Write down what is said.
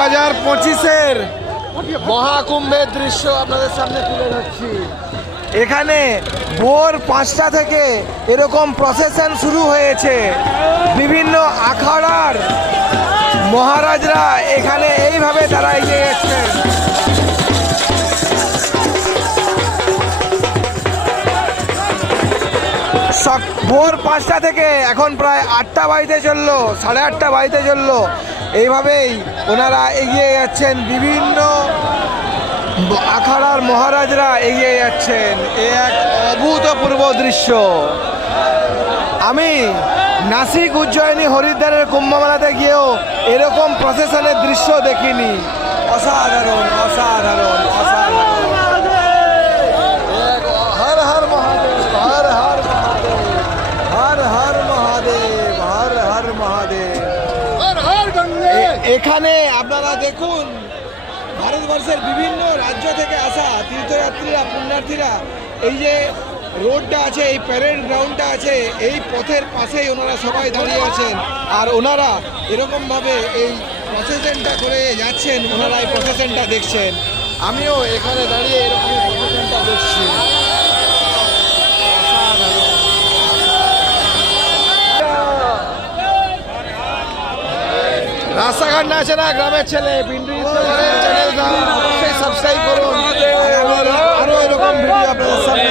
হাজার পঁচিশের মহাকুম্ভের দৃশ্য আপনাদের সামনে তুলে ধরছি। এখানে ভোর পাঁচটা থেকে এরকম প্রসেশন শুরু হয়েছে। বিভিন্ন আখাড়ার মহারাজরা এখানে এইভাবে তারা এগিয়ে ভোর পাঁচটা থেকে এখন প্রায় আটটা বাড়িতে চলল, সাড়ে আটটা বাড়িতে চলল। এইভাবেই ওনারা এগিয়ে যাচ্ছেন, বিভিন্ন আখাড়ার মহারাজরা এগিয়ে যাচ্ছেন। এ এক অভূতপূর্ব দৃশ্য। আমি নাসিক উজ্জয়িনী হরিদ্বারের কুম্ভমেলাতে গিয়েও এরকম প্রসেশনের দৃশ্য দেখিনি। অসাধারণ অসাধারণ মহাদেব, হর হর মহাদেব, হর হর মহাদেব। এখানে আপনারা দেখুন ভারতবর্ষের বিভিন্ন রাজ্য থেকে আসা তীর্থযাত্রীরা, পুণ্যার্থীরা, এই যে রোডটা আছে, এই প্যারেড গ্রাউন্ডটা আছে, এই পথের পাশেই ওনারা সবাই দাঁড়িয়ে আছেন। আর ওনারা এরকমভাবে এই প্রসেশনটা করে যাচ্ছেন, ওনারা এই প্রসেশনটা দেখছেন। আমিও এখানে দাঁড়িয়ে এরকম প্রসেশনটা দেখছি। রাস্তাঘাট না আছে না গ্রামের ছেলে পিন্টু চ্যানেলটা অবশ্যই সাবস্ক্রাইব করুন। আরও এরকম ভিডিও আপনাদের সামনে